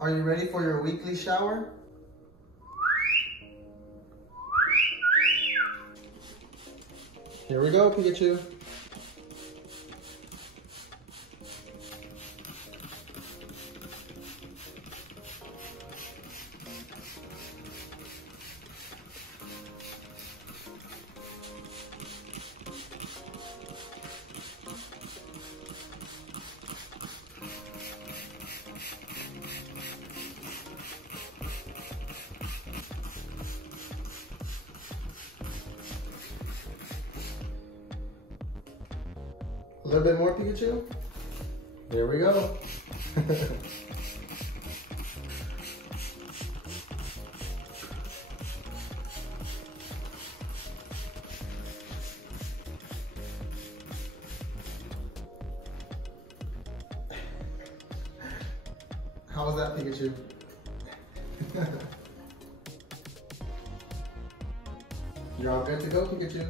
Are you ready for your weekly shower? Here we go, Pikachu. A little bit more, Pikachu. There we go. How was that, Pikachu? You're all good to go, Pikachu.